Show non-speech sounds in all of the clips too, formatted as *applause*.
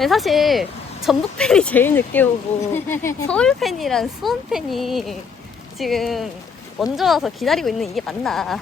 근데 사실 전북 팬이 제일 늦게 오고 *laughs* 서울 팬이랑 수원 팬이 지금 먼저 와서 기다리고 있는 이게 맞나?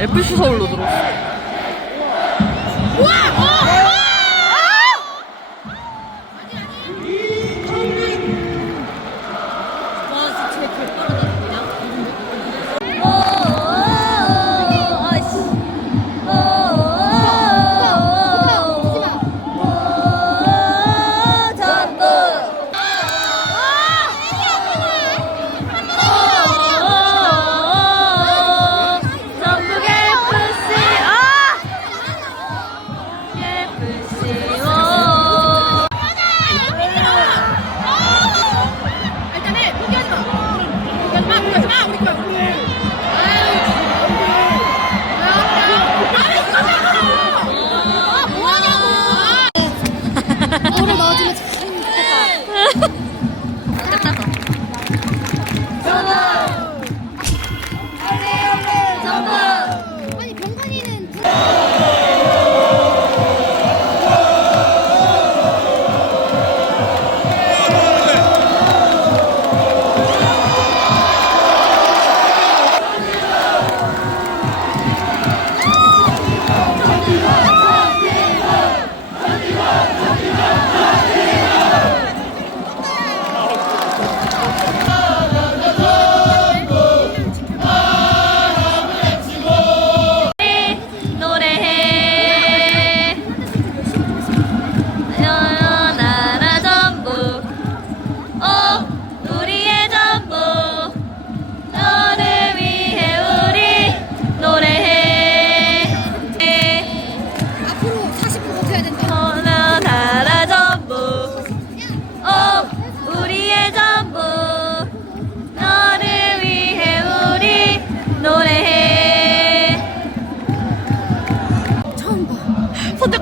FC 서울로 들어왔어.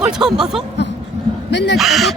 어, 처음 봐서? 맨날 저도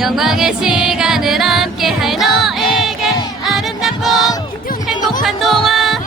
영광의 시간을 함께할 너에게 아름답고 행복한 동안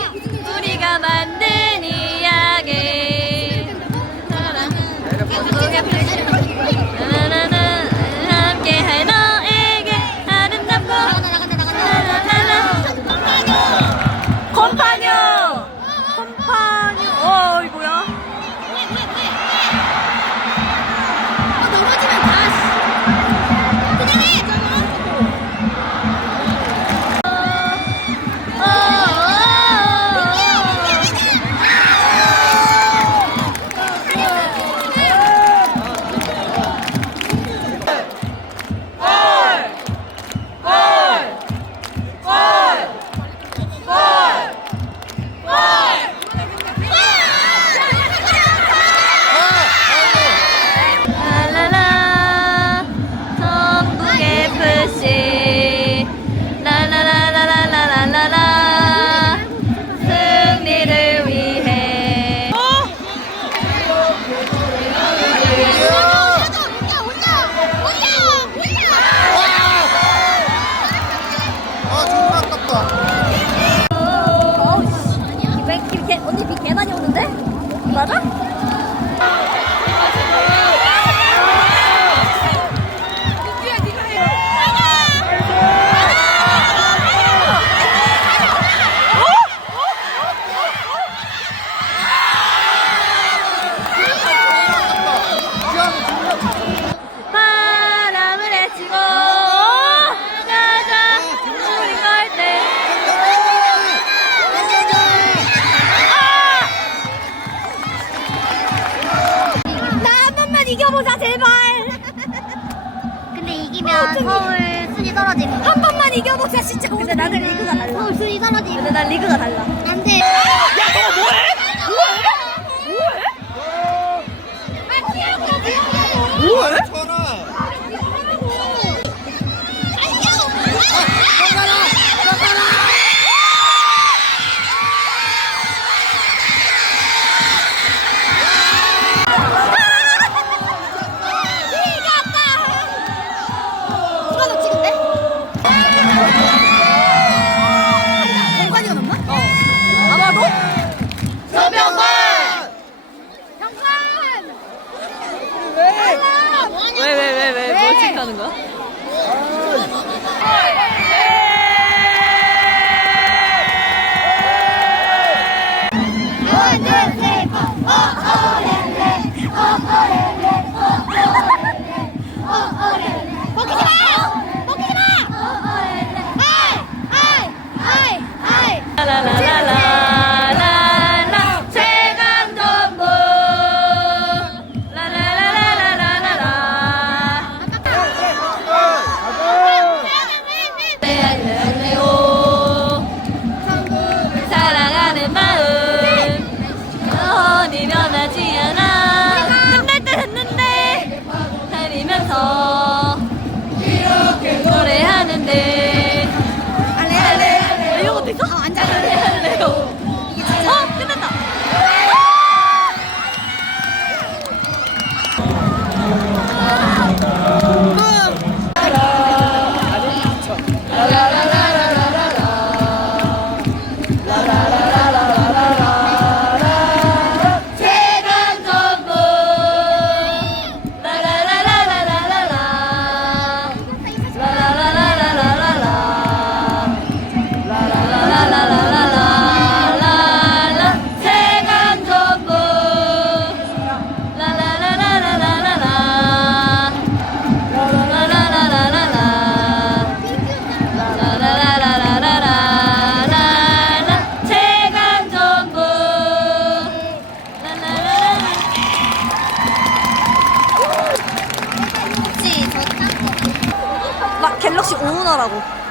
뭐해? 아, 전화. 하는 거야? 15문화라고.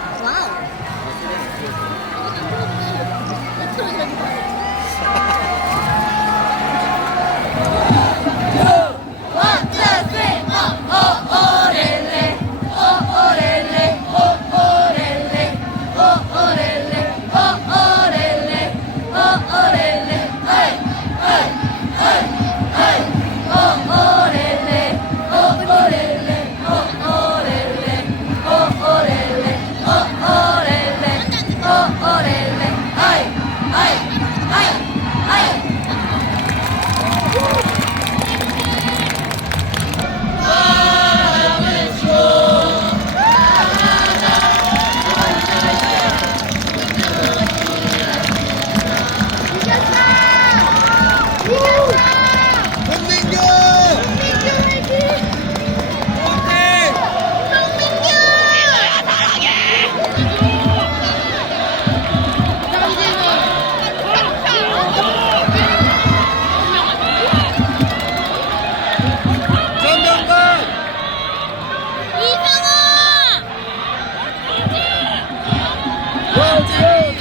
전병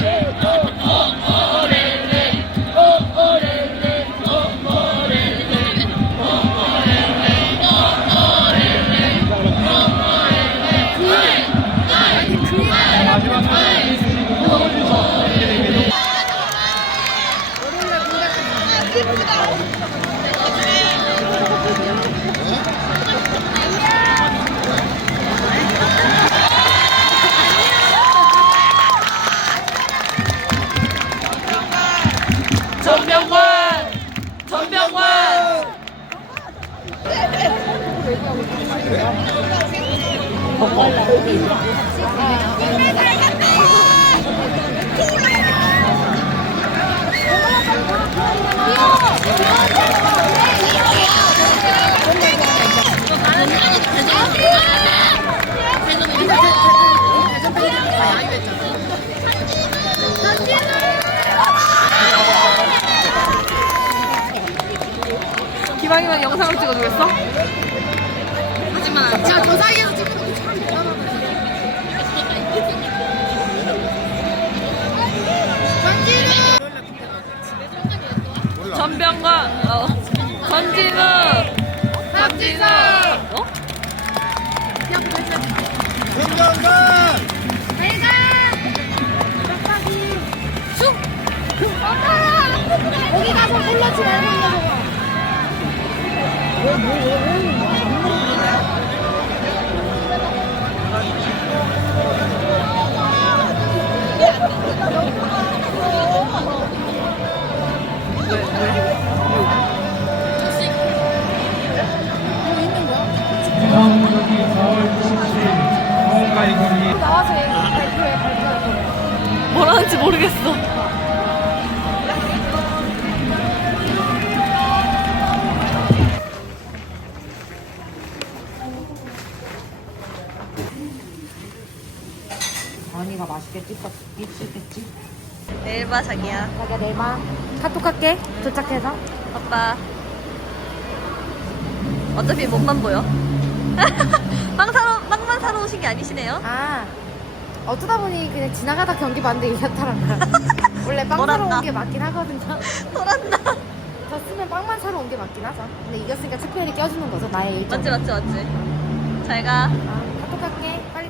영상을 찍어주겠어? 하지만 제가 저 사이에서 찍어놓고 참 대단하다. 전병관! 어. 전진우! 전진우! 어? 승강관 내가 빡빡이 쑥! 엄마! 거기 가서 불러지 말고 뭐라는지 모르겠어. 내일 봐 자기야. 자기야 내일 봐 카톡 할게 도착해서 오빠. 어차피 몸만 보여. *laughs* 빵 사러 빵만 사러 오신 게 아니시네요. 아 어쩌다 보니 그냥 지나가다 경기 봤는데 이겼더라고요 *laughs* 원래 빵 사러. 온 게 맞긴 하거든요 *laughs* 돌았나? 졌으면 빵만 사러 온 게 맞긴 하죠 근데 이겼으니까 특별히 껴주는 거죠 나의 일정 맞지 맞지 맞지. 잘 가. 아, 카톡 할게 빨리